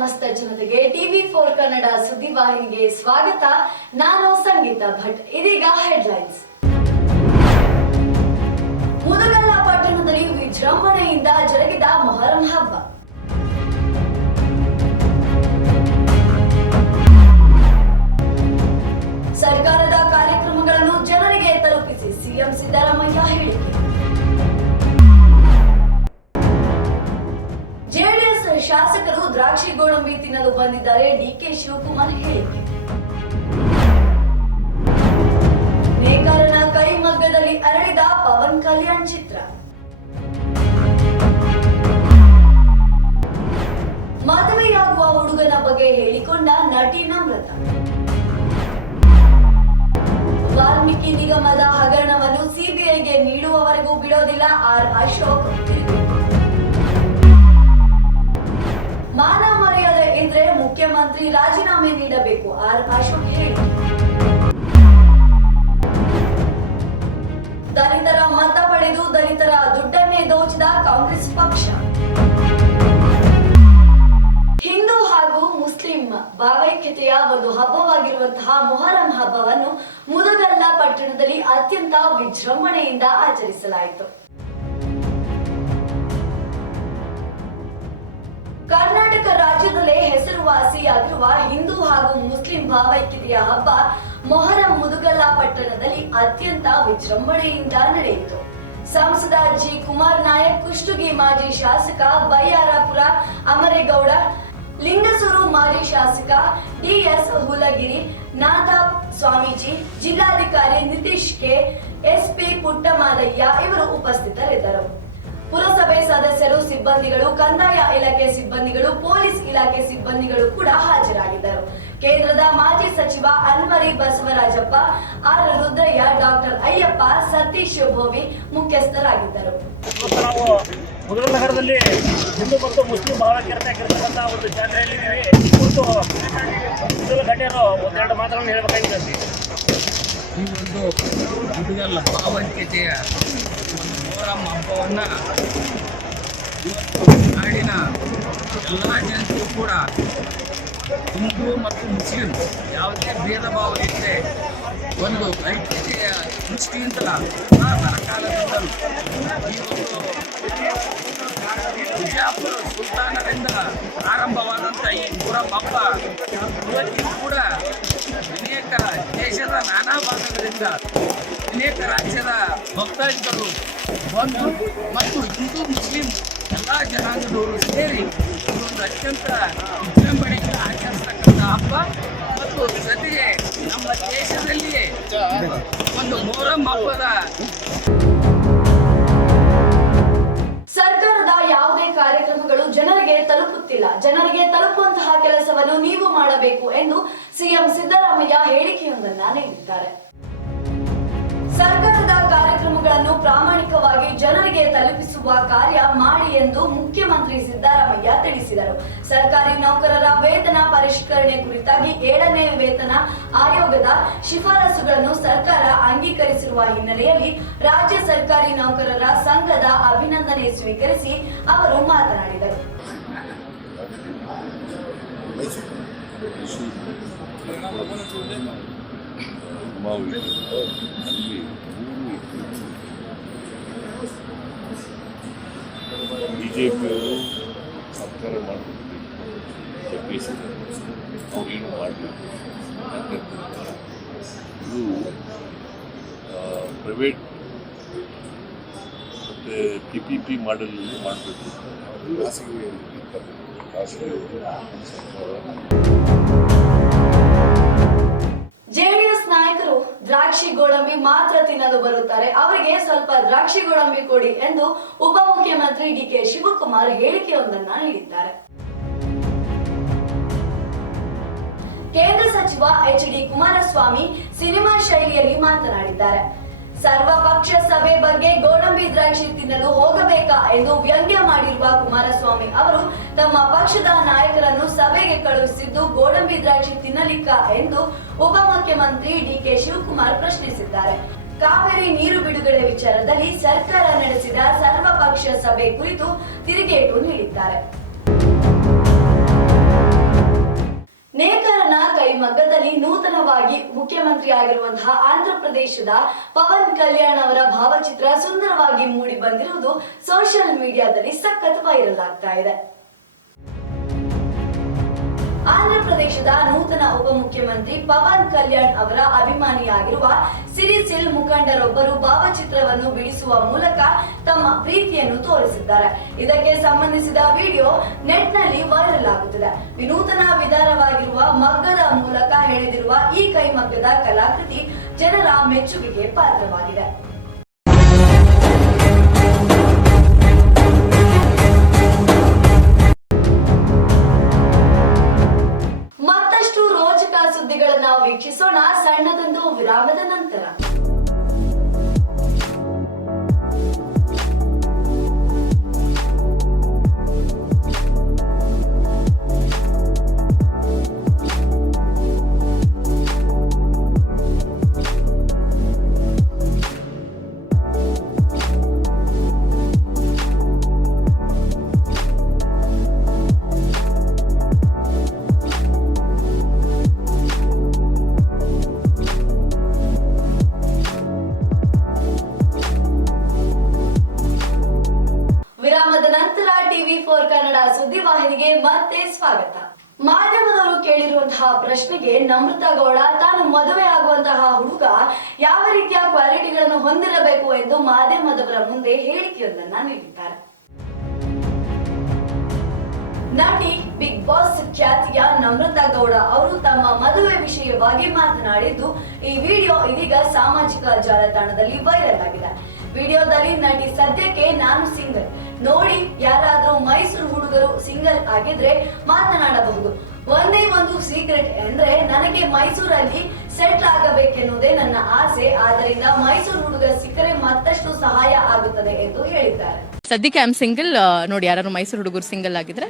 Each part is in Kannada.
ಸಮಸ್ತ ಜನತೆಗೆ ಟಿವಿ ಫೋರ್ ಕನ್ನಡ ಸುದ್ದಿವಾಹಿನಿಗೆ ಸ್ವಾಗತ. ನಾನು ಸಂಗೀತ ಭಟ್. ಇದೀಗ ಹೆಡ್ಲೈನ್ಸ್ ಶಿವಕುಮಾರ್ ಹೇಳಿಕೆ ನೇಕಾರನ ಕೈ ಮಗ್ಗದಲ್ಲಿ ಅರಳಿದ ಪವನ್ ಕಲ್ಯಾಣ್ ಚಿತ್ರ. ಮದುವೆಯಾಗುವ ಹುಡುಗನ ಬಗ್ಗೆ ಹೇಳಿಕೊಂಡ ನಟಿ ನಮ್ರತ. ವಾಲ್ಮೀಕಿ ನಿಗಮದ ಹಗರಣವನ್ನು ಸಿಬಿಐಗೆ ನೀಡುವವರೆಗೂ ಬಿಡೋದಿಲ್ಲ ಆರ್ ಅಶೋಕ್ ತಿರುಗೇಟು. ಮುಖ್ಯಮಂತ್ರಿ ರಾಜೀನಾಮೆ ನೀಡಬೇಕು. ಆರ್ ಅಶೋಕ್ ಹೇಳಿಕೆ ದಲಿತರ ಮತ ಪಡೆದು ದಲಿತರ ದುಡ್ಡನ್ನೇ ದೋಚಿದ ಕಾಂಗ್ರೆಸ್ ಪಕ್ಷ. ಹಿಂದೂ ಹಾಗೂ ಮುಸ್ಲಿಂ ಭಾವೈಕ್ಯತೆಯ ಒಂದು ಹಬ್ಬವಾಗಿರುವಂತಹ ಮೊಹರಂ ಹಬ್ಬವನ್ನು ಮುದಗಲ್ಲ ಪಟ್ಟಣದಲ್ಲಿ ಅತ್ಯಂತ ವಿಜೃಂಭಣೆಯಿಂದ ಆಚರಿಸಲಾಯಿತು. ಕರ್ನಾಟಕ ರಾಜ್ಯದಲ್ಲೇ ಹೆಸರುವಾಸಿಯಾಗಿರುವ ಹಿಂದೂ ಹಾಗೂ ಮುಸ್ಲಿಂ ಭಾವೈಕ್ಯತೆಯ ಹಬ್ಬ ಮೊಹರಂ ಮುದುಗಲ್ಲ ಪಟ್ಟಣದಲ್ಲಿ ಅತ್ಯಂತ ವಿಜೃಂಭಣೆಯಿಂದ ನಡೆಯಿತು. ಸಂಸದ ಜಿ ಕುಮಾರ್ ನಾಯಕ್, ಕುಷ್ಟುಗಿ ಮಾಜಿ ಶಾಸಕ ಬೈಯಾರಾಪುರ ಅಮರೇಗೌಡ, ಲಿಂಗಸೂರು ಮಾಜಿ ಶಾಸಕ ಡಿಎಸ್ ಹುಲಗಿರಿ ನಾಥ ಸ್ವಾಮೀಜಿ, ಜಿಲ್ಲಾಧಿಕಾರಿ ನಿತೀಶ್ ಕೆ, ಎಸ್ಪಿ ಪುಟ್ಟಮಾದಯ್ಯ ಇವರು ಉಪಸ್ಥಿತರಿದ್ದರು. ಪುರಸಭೆ ಸದಸ್ಯರು ಸಿಬ್ಬಂದಿಗಳು ಕಂದಾಯ ಇಲಾಖೆ ಸಿಬ್ಬಂದಿಗಳು ಪೊಲೀಸ್ ಇಲಾಖೆ ಸಿಬ್ಬಂದಿಗಳು ಕೂಡ ಹಾಜರಾಗಿದ್ದರು. ಕೇಂದ್ರದ ಮಾಜಿ ಸಚಿವ ಅನ್ಮರಿ ಬಸವರಾಜಪ್ಪ ಆರ್ ರುದ್ರಯ್ಯ ಡಾಕ್ಟರ್ ಅಯ್ಯಪ್ಪ ಸತೀಶ್ ಭೋವಿ ಮುಖ್ಯಸ್ಥರಾಗಿದ್ದರು. ನಗರದಲ್ಲಿ ಹಿಂದೂ ಮತ್ತು ಮುಸ್ಲಿಂ ಭಾವೈಕ್ಯತೆ ಆಗಿರ್ತಕ್ಕಂಥ ಒಂದು ಜಾತ್ರೆಯಲ್ಲಿ ಕುರಿತು ಮೊದಲ ಗಣ್ಯರು ಒಂದೆರಡು ಮಾತುಗಳನ್ನು ಹೇಳಬೇಕಾಗಿದೆ ಈ ಒಂದು ಹುಡುಗಲ್ಲ ಭಾವೈಕ್ಯತೆಯ ಒಂದು ಹಬ್ಬವನ್ನು ಇವತ್ತು ನಾಡಿನ ಎಲ್ಲ ಜನತೆಯೂ ಕೂಡ ಹಿಂದೂ ಮತ್ತು ಮುಸ್ಲಿಂ ಯಾವುದೇ ಭೇದ ಭಾವ ಇಲ್ಲದೆ ಒಂದು ಐಕ್ಯತೆಯ ದೃಷ್ಟಿಯಿಂದ ಪುರಾತನ ಕಾಲದಿಂದಲೂ ಈ ಒಂದು ಬಿಜಾಪುರ ಸುಲ್ತಾನರಿಂದ ಪ್ರಾರಂಭವಾದಂಥ ಈ ಮೊಹರಂ ಹಬ್ಬ ಇವತ್ತಿಗೂ ಕೂಡ ಅನೇಕ ದೇಶದ ನಾನಾ ಭಾಗಗಳಿಂದ ಅನೇಕ ರಾಜ್ಯದ ಭಕ್ತಾದಿಗಳು ಬಂದು ಮತ್ತು ಹಿಂದೂ ಮುಸ್ಲಿಂ ಎಲ್ಲ ಜನಾಂಗದವರು ಸೇರಿ ಒಂದು ಅತ್ಯಂತ ವಿಜೃಂಭಣೆಯಿಂದ ಆಚರಿಸ್ತಕ್ಕಂಥ ಹಬ್ಬ. ಮತ್ತು ಜೊತೆಗೆ ನಮ್ಮ ದೇಶದಲ್ಲಿಯೇ ಒಂದು ಮೊಹರಂ ಹಬ್ಬದ ತಲುಪುತ್ತಿಲ್ಲ ಜನರಿಗೆ ತಲುಪುವಂತಹ ಕೆಲಸವನ್ನು ನೀವು ಮಾಡಬೇಕು ಎಂದು ಸಿಎಂ ಸಿದ್ದರಾಮಯ್ಯ ಹೇಳಿಕೆಯೊಂದನ್ನ ನೀಡಿದ್ದಾರೆ. ಸರ್ಕಾರದ ಕಾರ್ಯಕ್ರಮಗಳನ್ನು ಪ್ರಾಮಾಣಿಕವಾಗಿ ಜನರಿಗೆ ತಲುಪಿಸುವ ಕಾರ್ಯ ಮಾಡಿ ಎಂದು ಮುಖ್ಯಮಂತ್ರಿ ಸಿದ್ದರಾಮಯ್ಯ ತಿಳಿಸಿದರು. ಸರ್ಕಾರಿ ನೌಕರರ ವೇತನ ಪರಿಷ್ಕರಣೆ ಕುರಿತಾಗಿ ಏಳನೇ ವೇತನ ಆಯೋಗದ ಶಿಫಾರಸುಗಳನ್ನು ಸರ್ಕಾರ ಅಂಗೀಕರಿಸಿರುವ ಹಿನ್ನೆಲೆಯಲ್ಲಿ ರಾಜ್ಯ ಸರ್ಕಾರಿ ನೌಕರರ ಸಂಘದ ಅಭಿನಂದನೆ ಸ್ವೀಕರಿಸಿ ಅವರು ಮಾತನಾಡಿದರು. ಮಾವು ಅಲ್ಲಿ ಮೂರು ಬಿ ಜೆ ಪಿಯವರು ಸರ್ಕಾರ ಮಾಡಬೇಕು ಜಗ್ಗಿಸಿದ್ದಾರೆ ಅವ್ರೇನು ಮಾಡಬೇಕು ಇದು ಪ್ರೈವೇಟ್ ಮತ್ತು ಪಿ ಪಿ ಪಿ ಮಾಡಲಲ್ಲಿ ಮಾಡಬೇಕು ಖಾಸಗಿ ಖಾಸಗಿ ಸರ್ಕಾರ ಜೆಡಿಎಸ್ ನಾಯಕರು ದ್ರಾಕ್ಷಿ ಗೋಡಂಬಿ ಮಾತ್ರ ತಿನ್ನಲು ಬರುತ್ತಾರೆ. ಅವರಿಗೆ ಸ್ವಲ್ಪ ದ್ರಾಕ್ಷಿ ಗೋಡಂಬಿ ಕೊಡಿ ಎಂದು ಉಪಮುಖ್ಯಮಂತ್ರಿ ಡಿಕೆ ಶಿವಕುಮಾರ್ ಹೇಳಿಕೆಯೊಂದನ್ನ ನೀಡಿದ್ದಾರೆ. ಕೇಂದ್ರ ಸಚಿವ ಎಚ್ ಡಿ ಕುಮಾರಸ್ವಾಮಿ ಸಿನಿಮಾ ಶೈಲಿಯಲ್ಲಿ ಮಾತನಾಡಿದ್ದಾರೆ. ಸರ್ವಪಕ್ಷ ಸಭೆ ಬಗ್ಗೆ ಗೋಡಂಬಿ ದ್ರಾಕ್ಷಿ ತಿನ್ನಲು ಹೋಗಬೇಕಾ ಎಂದು ವ್ಯಂಗ್ಯ ಮಾಡಿರುವ ಕುಮಾರಸ್ವಾಮಿ ಅವರು ತಮ್ಮ ಪಕ್ಷದ ನಾಯಕರನ್ನು ಸಭೆಗೆ ಕಳುಹಿಸಿದ್ದು ಗೋಡಂಬಿ ದ್ರಾಕ್ಷಿ ತಿನ್ನಲಿಕ್ಕ ಎಂದು ಉಪಮುಖ್ಯಮಂತ್ರಿ ಡಿಕೆ ಶಿವಕುಮಾರ್ ಪ್ರಶ್ನಿಸಿದ್ದಾರೆ. ಕಾವೇರಿ ನೀರು ಬಿಡುಗಡೆ ವಿಚಾರದಲ್ಲಿ ಸರ್ಕಾರ ನಡೆಸಿದ ಸರ್ವಪಕ್ಷ ಸಭೆ ಕುರಿತು ತಿರುಗೇಟು ನೀಡಿದ್ದಾರೆ. ಮಗ್ಗದಲ್ಲಿ ನೂತನವಾಗಿ ಮುಖ್ಯಮಂತ್ರಿ ಆಗಿರುವಂತಹ ಆಂಧ್ರ ಪ್ರದೇಶದ ಪವನ್ ಕಲ್ಯಾಣ್ ಅವರ ಭಾವಚಿತ್ರ ಸುಂದರವಾಗಿ ಮೂಡಿ ಬಂದಿರುವುದು ಸೋಷಿಯಲ್ ಮೀಡಿಯಾದಲ್ಲಿ ಸಖತ್ ವೈರಲ್ ಆಗ್ತಾ ಇದೆ. ಆಂಧ್ರ ಪ್ರದೇಶದ ನೂತನ ಉಪಮುಖ್ಯಮಂತ್ರಿ ಪವನ್ ಕಲ್ಯಾಣ್ ಅವರ ಅಭಿಮಾನಿಯಾಗಿರುವ ಸಿರಿಸಿಲ್ ಮುಖಂಡರೊಬ್ಬರು ಭಾವಚಿತ್ರವನ್ನು ಬಿಡಿಸುವ ಮೂಲಕ ತಮ್ಮ ಪ್ರೀತಿಯನ್ನು ತೋರಿಸಿದ್ದಾರೆ. ಇದಕ್ಕೆ ಸಂಬಂಧಿಸಿದ ವಿಡಿಯೋ ನೆಟ್ನಲ್ಲಿ ವೈರಲ್ ಆಗುತ್ತಿದೆ. ವಿನೂತನ ವಿಧಾನವಾಗಿರುವ ಮಗ್ಗದ ಮೂಲಕ ಹೇಳಿದಿರುವ ಈ ಕೈಮಗ್ಗದ ಕಲಾಕೃತಿ ಜನರ ಮೆಚ್ಚುಗೆಗೆ ಪಾತ್ರವಾಗಿದೆ. ವೀಕ್ಷಿಸೋಣ ಸಣ್ಣದೊಂದು ವಿರಾಮದ ನಂತರ. ನಮ್ರತಾ ಗೌಡ ತಾನು ಮದುವೆ ಆಗುವಂತಹ ಹುಡುಗ ಯಾವ ರೀತಿಯ ಕ್ವಾಲಿಟಿಗಳನ್ನು ಹೊಂದಿರಬೇಕು ಎಂದು ಮಾಧ್ಯಮದವರ ಮುಂದೆ ಹೇಳಿಕೆಯೊಂದನ್ನ ನೀಡಿದ್ದಾರೆ. ನಟಿ ಬಿಗ್ ಬಾಸ್ ಖ್ಯಾತಿಯ ನಮ್ರತಾ ಗೌಡ ಅವರು ತಮ್ಮ ಮದುವೆ ವಿಷಯವಾಗಿ ಮಾತನಾಡಿದ್ದು, ಈ ವಿಡಿಯೋ ಇದೀಗ ಸಾಮಾಜಿಕ ಜಾಲತಾಣದಲ್ಲಿ ವೈರಲ್ ಆಗಿದೆ. ವಿಡಿಯೋದಲ್ಲಿ ನಟಿ ಸದ್ಯಕ್ಕೆ ನಾನು ಸಿಂಗಲ್ ನೋಡಿ, ಯಾರಾದರೂ ಮೈಸೂರು ಹುಡುಗರು ಸಿಂಗಲ್ ಆಗಿದ್ರೆ ಮಾತನಾಡಬಹುದು. ಒಂದೇ ಒಂದು ಸೀಕ್ರೆಟ್ ಅಂದ್ರೆ ನನಗೆ ಮೈಸೂರಲ್ಲಿ ಸೆಟ್ಲ್ ಆಗಬೇಕೆನ್ನುವುದೇ ನನ್ನ ಆಸೆ. ಆದ್ದರಿಂದ ಮೈಸೂರು ಹುಡುಗ ಸಿಕ್ಕರೆ ಮತ್ತಷ್ಟು ಸಹಾಯ ಆಗುತ್ತದೆ ಎಂದು ಹೇಳಿದ್ದಾರೆ. ಸದ್ಯಕ್ಕೆ ಆಮ್ ಸಿಂಗಲ್ ನೋಡಿ ಯಾರು ಮೈಸೂರು ಹುಡುಗರು ಸಿಂಗಲ್ ಆಗಿದ್ರೆ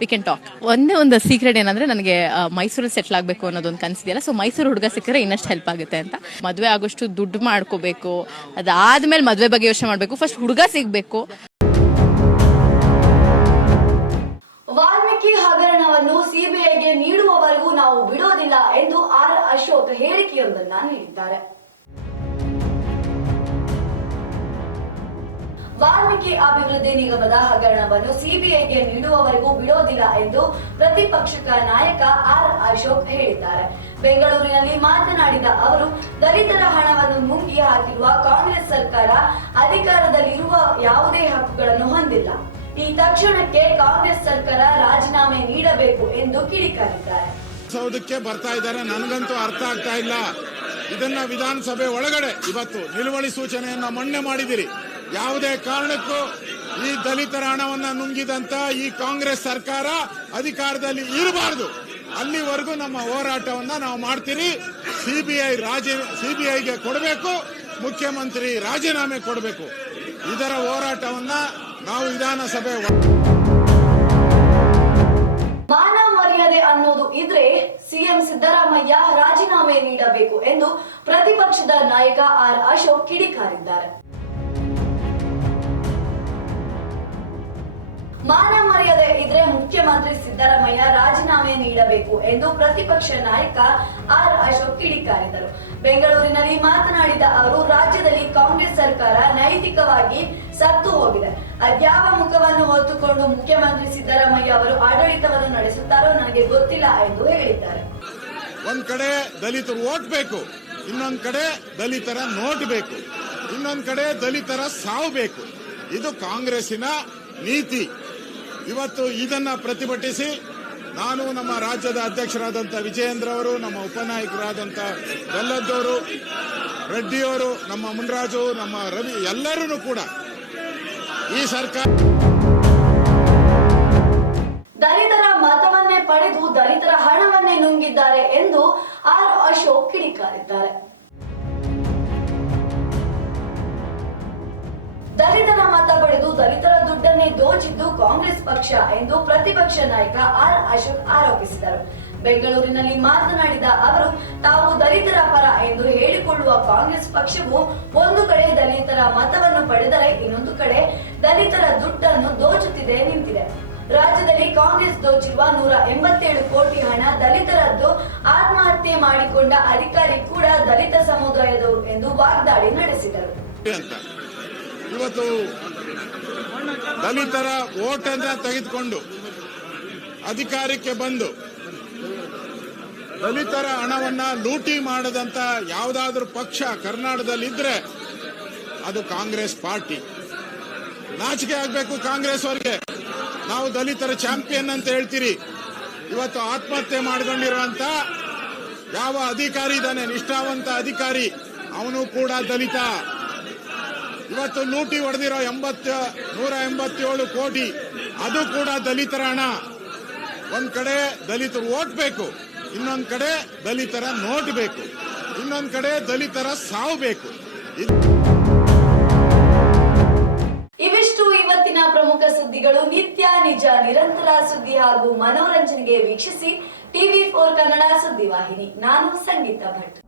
ವಿ ಕ್ಯಾನ್ ಟಾಕ್ ಒಂದೇ ಒಂದು ಸೀಕ್ರೆಟ್ ಏನಂದ್ರೆ ನನಗೆ ಮೈಸೂರಲ್ಲಿ ಸೆಟ್ಲ್ ಆಗಬೇಕು ಅನ್ನೋದೊಂದು ಕನಸಿದೆಯಲ್ಲ ಸೊ ಮೈಸೂರು ಹುಡುಗ ಸಿಕ್ಕರೆ ಇನ್ನಷ್ಟು ಹೆಲ್ಪ್ ಆಗುತ್ತೆ ಅಂತ. ಮದುವೆ ಆಗೋಷ್ಟು ದುಡ್ಡು ಮಾಡ್ಕೋಬೇಕು, ಅದಾದ್ಮೇಲೆ ಮದುವೆ ಬಗ್ಗೆ ಯೋಚನೆ ಮಾಡಬೇಕು. ಫಸ್ಟ್ ಹುಡುಗ ಸಿಗಬೇಕು. ಹೇಳಿಕೆಯೊಂದನ್ನ ನೀಡಿದ್ದಾರೆ ವಾಲ್ಮೀಕಿ ಅಭಿವೃದ್ಧಿ ನಿಗಮದ ಹಗರಣವನ್ನು ಸಿಬಿಐಗೆ ನೀಡುವವರೆಗೂ ಬಿಡೋದಿಲ್ಲ ಎಂದು ಪ್ರತಿಪಕ್ಷಕ ನಾಯಕ ಆರ್ ಅಶೋಕ್ ಹೇಳಿದ್ದಾರೆ. ಬೆಂಗಳೂರಿನಲ್ಲಿ ಮಾತನಾಡಿದ ಅವರು, ದಲಿತರ ಹಣವನ್ನು ನುಂಗಿ ಹಾಕಿರುವ ಕಾಂಗ್ರೆಸ್ ಸರ್ಕಾರ ಅಧಿಕಾರದಲ್ಲಿರುವ ಯಾವುದೇ ಹಕ್ಕುಗಳನ್ನು ಹೊಂದಿಲ್ಲ. ಈ ತಕ್ಷಣಕ್ಕೆ ಕಾಂಗ್ರೆಸ್ ಸರ್ಕಾರ ರಾಜೀನಾಮೆ ನೀಡಬೇಕು ಎಂದು ಕಿಡಿಕಾರಿದ್ದಾರೆ. ಬರ್ತಾ ಇದ್ದಾರೆ. ನನಗಂತೂ ಅರ್ಥ ಆಗ್ತಾ ಇಲ್ಲ. ಇದನ್ನ ವಿಧಾನಸಭೆ ಒಳಗಡೆ ಇವತ್ತು ನಿಲುವಳಿ ಸೂಚನೆಯನ್ನ ಮಣ್ಣೆ ಮಾಡಿದಿರಿ ಯಾವುದೇ ಕಾರಣಕ್ಕೂ ಈ ದಲಿತರ ಹಣವನ್ನ ನುಂಗಿದಂತ ಈ ಕಾಂಗ್ರೆಸ್ ಸರ್ಕಾರ ಅಧಿಕಾರದಲ್ಲಿ ಇರಬಾರದು. ಅಲ್ಲಿವರೆಗೂ ನಮ್ಮ ಹೋರಾಟವನ್ನ ನಾವು ಮಾಡ್ತೀರಿ. ಸಿಬಿಐ ರಾಜಿ, ಸಿಬಿಐಗೆ ಕೊಡಬೇಕು, ಮುಖ್ಯಮಂತ್ರಿ ರಾಜೀನಾಮೆ ಕೊಡಬೇಕು. ಇದರ ಹೋರಾಟವನ್ನ ನಾವು ವಿಧಾನಸಭೆ ಮರ್ಯಾದೆ ಅನ್ನೋದು ಇದ್ರೆ ಸಿಎಂ ಸಿದ್ದರಾಮಯ್ಯ ರಾಜೀನಾಮೆ ನೀಡಬೇಕು ಎಂದು ಪ್ರತಿಪಕ್ಷದ ನಾಯಕ ಆರ್ ಅಶೋಕ್ ಕಿಡಿಕಾರಿದ್ದಾರೆ. ಮಾನ ಮರ್ಯಾದೆ ಇದ್ರೆ ಮುಖ್ಯಮಂತ್ರಿ ಸಿದ್ದರಾಮಯ್ಯ ರಾಜೀನಾಮೆ ನೀಡಬೇಕು ಎಂದು ಪ್ರತಿಪಕ್ಷ ನಾಯಕ ಆರ್ ಅಶೋಕ್ ಕಿಡಿಕಾರಿದರು. ಬೆಂಗಳೂರಿನಲ್ಲಿ ಮಾತನಾಡಿದ ಅವರು, ರಾಜ್ಯದಲ್ಲಿ ಕಾಂಗ್ರೆಸ್ ಸರ್ಕಾರ ನೈತಿಕವಾಗಿ ಸತ್ತು ಹೋಗಿದೆ. ಅದ್ಯಾವ ಮುಖವನ್ನು ಹೊತ್ತುಕೊಂಡು ಮುಖ್ಯಮಂತ್ರಿ ಸಿದ್ದರಾಮಯ್ಯ ಅವರು ಆಡಳಿತವನ್ನು ನಡೆಸುತ್ತಾರೋ ನನಗೆ ಗೊತ್ತಿಲ್ಲ ಎಂದು ಹೇಳಿದ್ದಾರೆ. ಒಂದ್ ಕಡೆ ದಲಿತರು ಓಟ್ ಬೇಕು ಇನ್ನೊಂದ್ ಕಡೆ ದಲಿತರ ನೋಟ್ ಬೇಕು ಇನ್ನೊಂದ್ ಕಡೆ ದಲಿತರ ಸಾವು ಬೇಕು ಇದು ಕಾಂಗ್ರೆಸ್ಸಿನ ನೀತಿ. ಇವತ್ತು ಇದನ್ನ ಪ್ರತಿಭಟಿಸಿ ನಾನು ನಮ್ಮ ರಾಜ್ಯದ ಅಧ್ಯಕ್ಷರಾದಂಥ ವಿಜಯೇಂದ್ರ ಅವರು, ನಮ್ಮ ಉಪನಾಯಕರಾದಂಥ ಬೆಲ್ಲದ್ದವರು ರೆಡ್ಡಿಯವರು ನಮ್ಮ ಮುನ್ರಾಜು, ನಮ್ಮ ರವಿ ಎಲ್ಲರೂ ಕೂಡ ಈ ಸರ್ಕಾರ ಪಡೆದು ದಲಿತರ ದುಡ್ಡನ್ನೇ ದೋಚಿದ್ದು ಕಾಂಗ್ರೆಸ್ ಪಕ್ಷ ಎಂದು ಪ್ರತಿಪಕ್ಷ ನಾಯಕ ಆರ್ ಅಶೋಕ್ ಆರೋಪಿಸಿದರು. ಬೆಂಗಳೂರಿನಲ್ಲಿ ಮಾತನಾಡಿದ ಅವರು, ತಾವು ದಲಿತರ ಪರ ಎಂದು ಹೇಳಿಕೊಳ್ಳುವ ಕಾಂಗ್ರೆಸ್ ಪಕ್ಷವು ಒಂದು ಕಡೆ ದಲಿತರ ಮತವನ್ನು ಪಡೆದರೆ ಇನ್ನೊಂದು ಕಡೆ ದಲಿತರ ದುಡ್ಡನ್ನು ದೋಚುತ್ತಿದೆ ನಿಂತಿದೆ. ರಾಜ್ಯದಲ್ಲಿ ಕಾಂಗ್ರೆಸ್ ದೋಚಿರುವ ನೂರ ಎಂಬತ್ತೇಳು ಕೋಟಿ ಹಣ ದಲಿತರದ್ದು ಆತ್ಮಹತ್ಯೆ ಮಾಡಿಕೊಂಡ ಅಧಿಕಾರಿ ಕೂಡ ದಲಿತ ಸಮುದಾಯದವರು ಎಂದು ವಾಗ್ದಾಳಿ ನಡೆಸಿದರು. ದಲಿತರ ಓಟನ್ನ ತೆಗೆದುಕೊಂಡು ಅಧಿಕಾರಕ್ಕೆ ಬಂದು ದಲಿತರ ಹಣವನ್ನ ಲೂಟಿ ಮಾಡದಂತ ಯಾವುದಾದ್ರೂ ಪಕ್ಷ ಕರ್ನಾಟಕದಲ್ಲಿ ಇದ್ರೆ ಅದು ಕಾಂಗ್ರೆಸ್ ಪಾರ್ಟಿ. ನಾಚಿಕೆ ಆಗ್ಬೇಕು ಕಾಂಗ್ರೆಸ್ ಅವರಿಗೆ. ನಾವು ದಲಿತರ ಚಾಂಪಿಯನ್ ಅಂತ ಹೇಳ್ತೀರಿ. ಇವತ್ತು ಆತ್ಮಹತ್ಯೆ ಮಾಡಿಕೊಂಡಿರುವಂತ ಯಾವ ಅಧಿಕಾರಿ ಇದ್ದಾನೆ? ನಿಷ್ಠಾವಂತ ಅಧಿಕಾರಿ. ಅವನು ಕೂಡ ದಲಿತ. ಇವತ್ತು ಲೂಟಿ ಹೊಡೆದಿರೋ ಎಂಬತ್ತ, ನೂರ ಎಂಬತ್ತೇಳು ಕೋಟಿ, ಅದು ಕೂಡ ದಲಿತರ ಹಣ. ಒಂದ್ ಕಡೆ ದಲಿತರು ಓಟ್ ಬೇಕು ಇನ್ನೊಂದ್ ಕಡೆ ದಲಿತರ ನೋಟ್ ಬೇಕು ಇನ್ನೊಂದ್ ಕಡೆ ದಲಿತರ ಸಾವು ಬೇಕು ಇವಿಷ್ಟು ಇವತ್ತಿನ ಪ್ರಮುಖ ಸುದ್ದಿಗಳು. ನಿತ್ಯ, ನಿಜ, ನಿರಂತರ ಸುದ್ದಿ ಹಾಗೂ ಮನೋರಂಜನೆಗೆ ವೀಕ್ಷಿಸಿ ಟಿವಿ ಫೋರ್ ಕನ್ನಡ ಸುದ್ದಿವಾಹಿನಿ. ನಾನು ಸಂಗೀತ ಭಟ್.